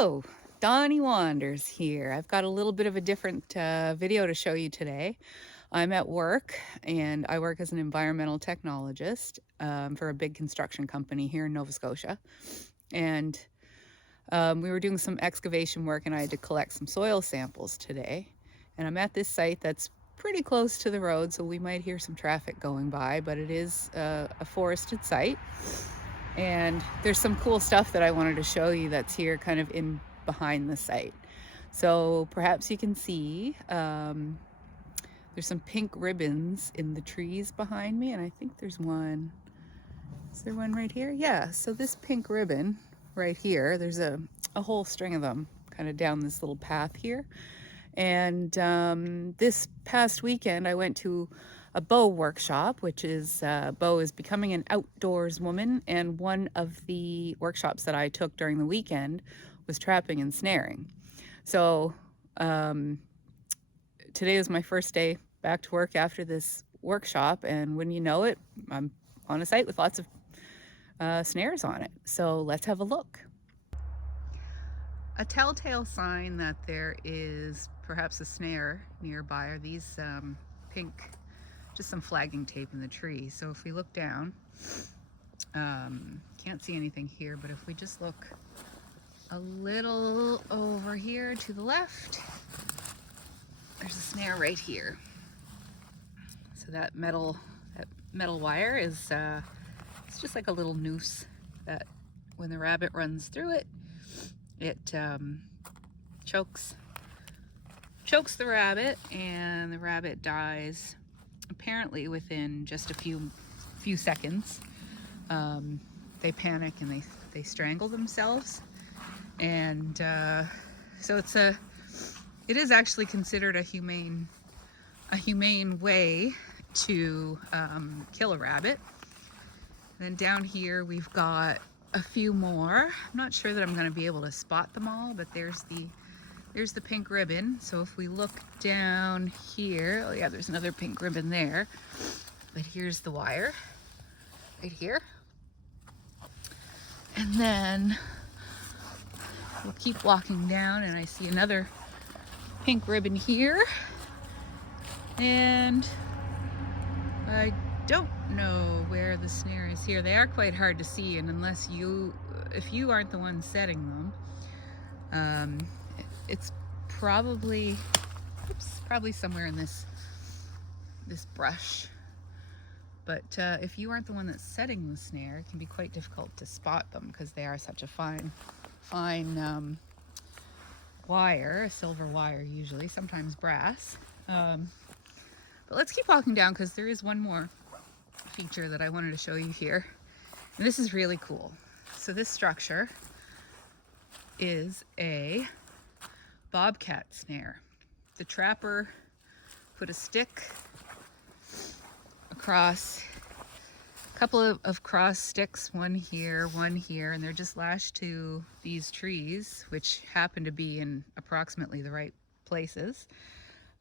Hello, Donnie Wanders here. I've got a little bit of a different video to show you today. I'm at work and I work as an environmental technologist for a big construction company here in Nova Scotia. And we were doing some excavation work and I had to collect some soil samples today. And I'm at this site that's pretty close to the road, so we might hear some traffic going by, but it is a forested site. And there's some cool stuff that I wanted to show you that's here kind of in behind the site. So perhaps you can see there's some pink ribbons in the trees behind me, and I think there's one. Is there one right here? Yeah, so this pink ribbon right here, there's a whole string of them kind of down this little path here. And this past weekend I went to a bow workshop, which is Bo is becoming an outdoors woman, and one of the workshops that I took during the weekend was trapping and snaring. So today is my first day back to work after this workshop, and when you know it, I'm on a site with lots of snares on it. So let's have a look. A telltale sign that there is perhaps a snare nearby are these pink, just some flagging tape in the tree. So if we look down, can't see anything here, but if we just look a little over here to the left, there's a snare right here. So that metal wire is it's just like a little noose that when the rabbit runs through it, it chokes the rabbit, and the rabbit dies apparently within just a few seconds. They panic and they strangle themselves, and so it is actually considered a humane way to kill a rabbit. And then down here we've got a few more. I'm not sure that I'm going to be able to spot them all, but there's the pink ribbon. So if we look down here, oh yeah, there's another pink ribbon there. But here's the wire right here. And then we'll keep walking down and I see another pink ribbon here. And I don't know where the snare is here. They are quite hard to see, and if you aren't the one setting them, it's probably somewhere in this brush. But if you aren't the one that's setting the snare, it can be quite difficult to spot them because they are such a fine wire, a silver wire usually, sometimes brass. But let's keep walking down because there is one more feature that I wanted to show you here. And this is really cool. So this structure is a bobcat snare. The trapper put a stick across, a couple of cross sticks, one here, and they're just lashed to these trees, which happen to be in approximately the right places.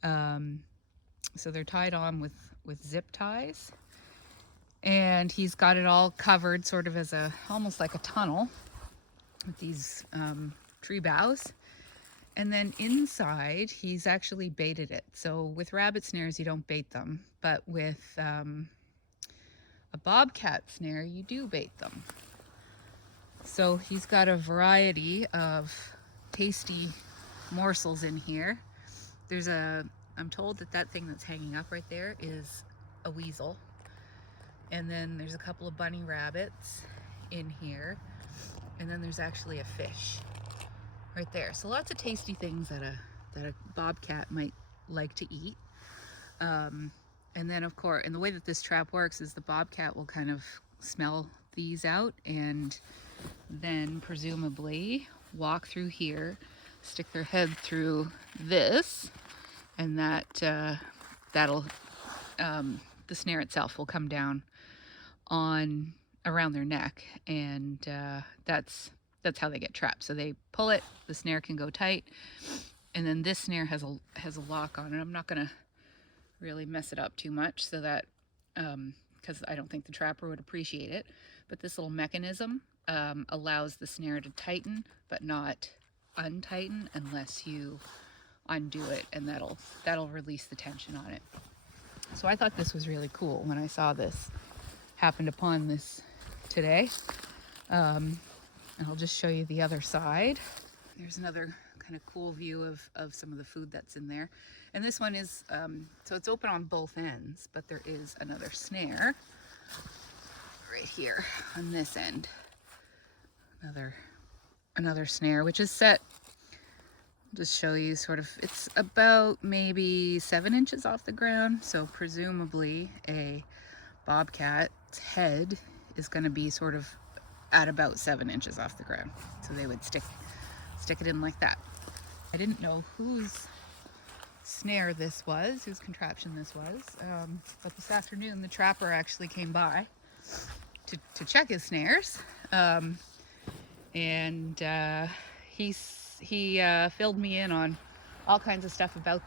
So they're tied on with zip ties. And he's got it all covered sort of as almost like a tunnel with these tree boughs. And then inside he's actually baited it. So with rabbit snares you don't bait them, but with a bobcat snare you do bait them. So he's got a variety of tasty morsels in here. I'm told that thing that's hanging up right there is a weasel. And then there's a couple of bunny rabbits in here. And then there's actually a fish right there. So lots of tasty things that a bobcat might like to eat. And then of course, and the way that this trap works is the bobcat will kind of smell these out and then presumably walk through here, stick their head through this, and that'll the snare itself will come down on around their neck, and that's how they get trapped. So they pull it, the snare can go tight, and then this snare has a lock on it. I'm not gonna really mess it up too much so that because I don't think the trapper would appreciate it, but this little mechanism allows the snare to tighten but not untighten unless you undo it, and that'll release the tension on it. So I thought this was really cool when I saw this, happened upon this today. I'll just show you the other side. There's another kind of cool view of some of the food that's in there. And this one is, so it's open on both ends, but there is another snare right here on this end. Another snare, which is set, I'll just show you sort of, it's about maybe 7 inches off the ground. So presumably a bobcat's head is going to be sort of at about 7 inches off the ground. So they would stick it in like that. I didn't know whose snare this was, whose contraption this was, but this afternoon the trapper actually came by to check his snares, and he filled me in on all kinds of stuff about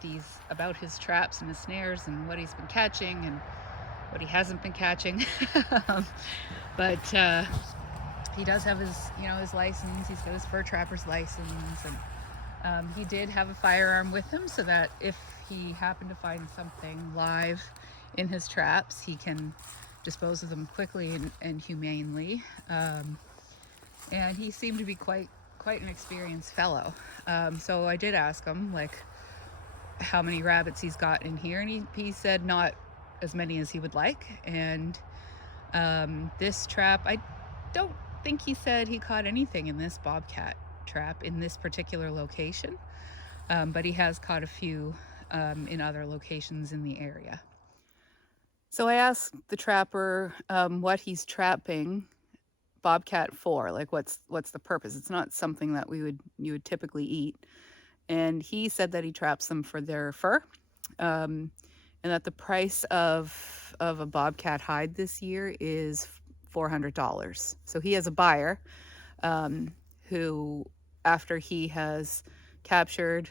his traps and his snares and what he's been catching and what he hasn't been catching. But he does have his license. He's got his fur trapper's license, and he did have a firearm with him so that if he happened to find something live in his traps, he can dispose of them quickly and humanely. And he seemed to be quite an experienced fellow. So I did ask him like how many rabbits he's got in here, and he said not as many as he would like. And this trap, I don't think he said he caught anything in this bobcat trap in this particular location, but he has caught a few in other locations in the area. So I asked the trapper what he's trapping bobcat for, like what's the purpose. It's not something that you would typically eat, and he said that he traps them for their fur, and that the price of a bobcat hide this year is $400. So he has a buyer who, after he has captured,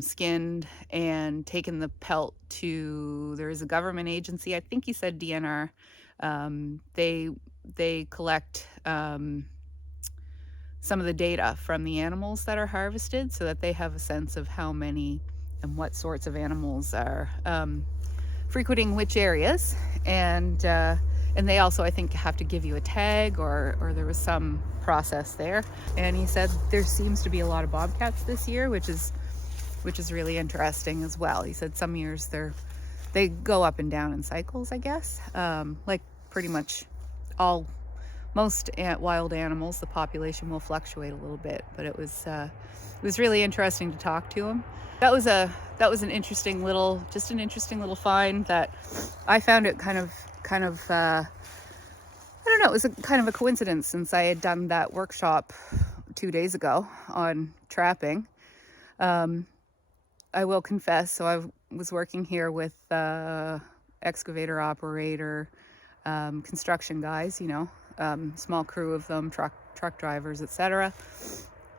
skinned, and taken the pelt to, there is a government agency, I think he said DNR, they collect some of the data from the animals that are harvested so that they have a sense of how many and what sorts of animals are frequenting which areas. And they also, I think, have to give you a tag, or there was some process there. And he said there seems to be a lot of bobcats this year, which is really interesting as well. He said some years they go up and down in cycles, I guess. Like pretty much most wild animals, the population will fluctuate a little bit. But it was really interesting to talk to him. That was an interesting little find that I found it kind of I don't know, it was kind of a coincidence, since I had done that workshop 2 days ago on trapping. I will confess, so I was working here with excavator operator, construction guys, small crew of them, truck drivers, etc.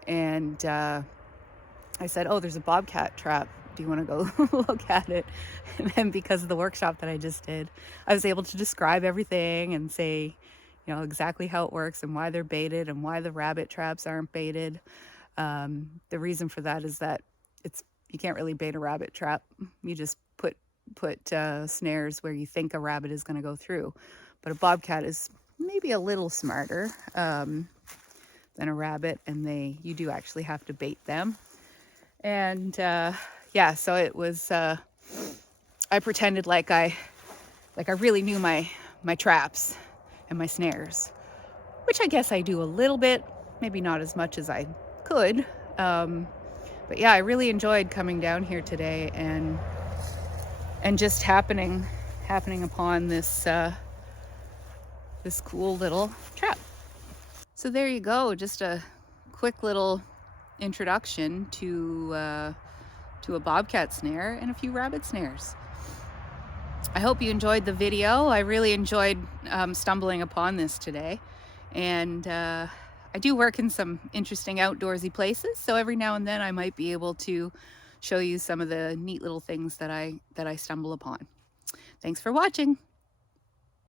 And I said, oh, there's a bobcat trap. Do you want to go look at it? And then, because of the workshop that I just did, I was able to describe everything and say, exactly how it works and why they're baited and why the rabbit traps aren't baited. The reason for that is that you can't really bait a rabbit trap. You just put snares where you think a rabbit is going to go through. But a bobcat is maybe a little smarter than a rabbit, and you do actually have to bait them. And yeah, so it was, I pretended like I really knew my traps and my snares, which I guess I do a little bit, maybe not as much as I could. But yeah, I really enjoyed coming down here today and just happening upon this cool little trap. So there you go, just a quick little introduction to a bobcat snare and a few rabbit snares. I hope you enjoyed the video. I really enjoyed stumbling upon this today, and I do work in some interesting outdoorsy places, so every now and then I might be able to show you some of the neat little things that I stumble upon. Thanks for watching.